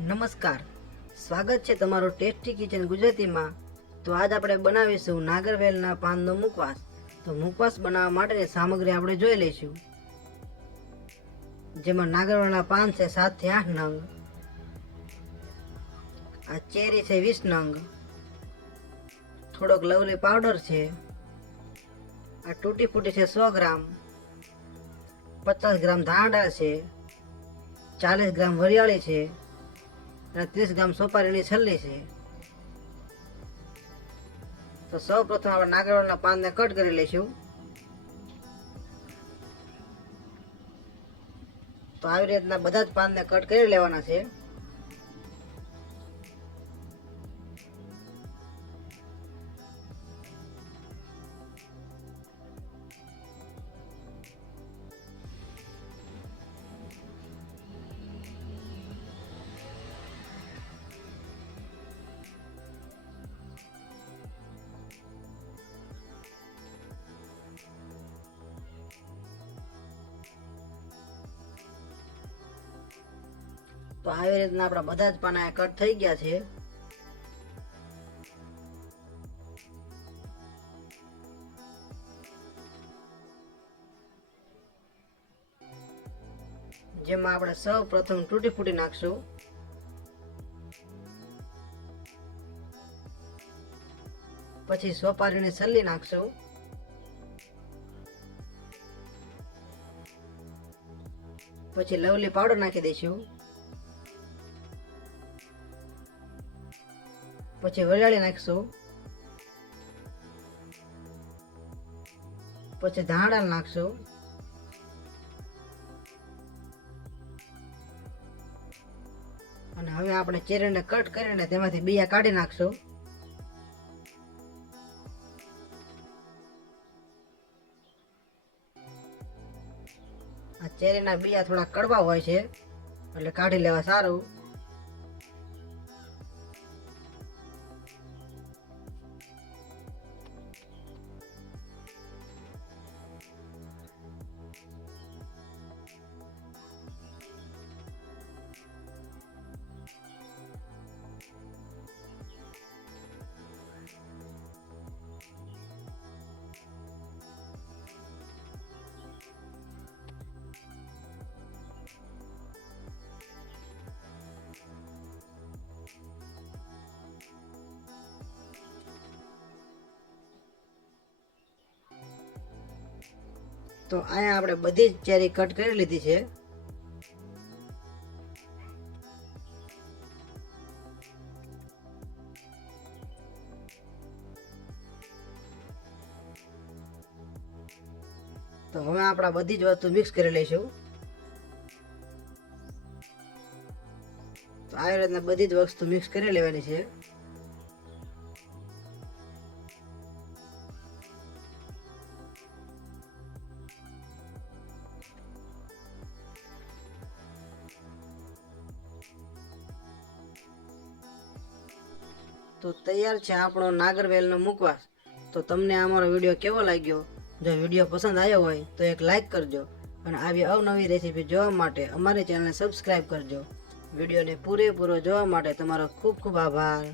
નમસ્કાર, સ્વાગત છે તમારું ટેસ્ટી કિચન ગુજરાતીમાં। તો આજ આપણે બનાવીશું નાગરવેલના પાનનો મુખવાસ। તો મુખવાસ બનાવવા માટેની સામગ્રી આપણે જોઈ લઈશું, જેમાં નાગરવેલના પાન છે 7 થી 8 નંગ, આ ચેરી છે 20 નંગ, થોડોક લવલી પાવડર છે, આ તૂટી ફૂટી છે 100 ગ્રામ, 50 ગ્રામ ધાણા છે, 40 ગ્રામ વરિયાળી છે, 30 ગ્રામ સોપારીની છલ્લી છે। તો સૌ પ્રથમ આપણે નાગરવેલના પાનને કટ કરી લઈશું। તો આવી રીતના બધા જ પાનને કટ કરી લેવાના છે। તો આવી રીતના આપણા બધા જ પાના કટ થઈ ગયા છે। જેમાં આપણે સૌ પ્રથમ તૂટી ફૂટી નાખશું, પછી સોપારીની છલ્લી નાખશું, પછી લવલી પાવડર નાખી દઈશું, પછી વરિયાળી નાખશું, પછી ધાણા નાખશું, અને હવે આપણે ચેરીને કટ કરીને તેમાંથી બીયા કાઢી નાખશું। આ ચેરીના બીયા થોડા કડવા હોય છે, એટલે કાઢી લેવા સારું। તો અહીંયા આપણે બધી જ ચેરી કટ કરી લીધી છે। તો હવે આપણે બધી જ વસ્તુ મિક્સ કરી લઈશું। તો આવી રીતના બધી જ વસ્તુ મિક્સ કરી લેવાની છે। તો તૈયાર છે આપણો નાગરવેલનો મુખવાસ। તો તમને અમારો વિડીયો કેવો લાગ્યો? જો વિડીયો પસંદ આવ્યો હોય તો એક લાઈક કરજો, અને આવી અવનવી રેસીપી જોવા માટે અમારી ચેનલને સબસ્ક્રાઈબ કરજો। વિડીયોને પૂરેપૂરો જોવા માટે તમારો ખૂબ ખૂબ આભાર।